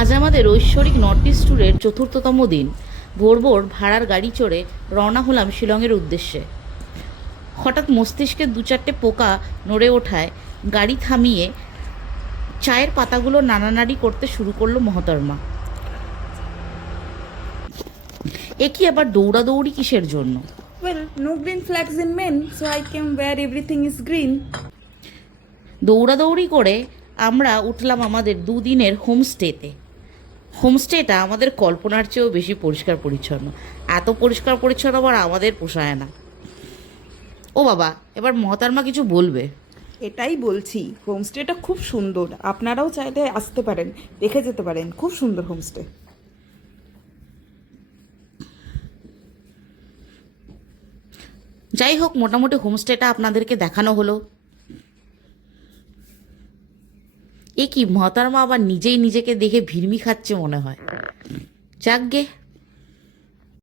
আজ আমাদের ঐশ্বরিক নর্থ ইস্ট ট্যুরের চতুর্থতম দিন। ভোর ভোর ভাড়ার গাড়ি চড়ে রওনা হলাম শিলংয়ের উদ্দেশ্যে। হঠাৎ মস্তিষ্কে দু চারটে পোকা নড়ে ওঠায় গাড়ি থামিয়ে চায়ের পাতাগুলো নাড়ানাড়ি করতে শুরু করলো মহতর্মা। এ কি আবার দৌড়াদৌড়ি কিসের জন্য? Well, no green flags in Maine, so I came where everything is green. দৌড়াদৌড়ি করে আমরা উঠলাম আমাদের দুদিনের হোমস্টেতে। হোমস্টেটা আমাদের কল্পনার চেয়েও বেশি পরিষ্কার পরিচ্ছন্ন। এত পরিষ্কার পরিচ্ছন্ন আবার আমাদের পোষায় না। ও বাবা, এবার মহতারমা কিছু বলবে। এটাই বলছি, হোমস্টেটা খুব সুন্দর। আপনারাও চাইলে আসতে পারেন, দেখে যেতে পারেন। খুব সুন্দর হোমস্টে। যাই হোক, মোটামুটি হোমস্টেটা আপনাদেরকে দেখানো হলো। এ কি, মহতারমা আবার নিজেই নিজেকে দেখে ভিড়মি খাচ্ছে মনে হয়। যাকগে।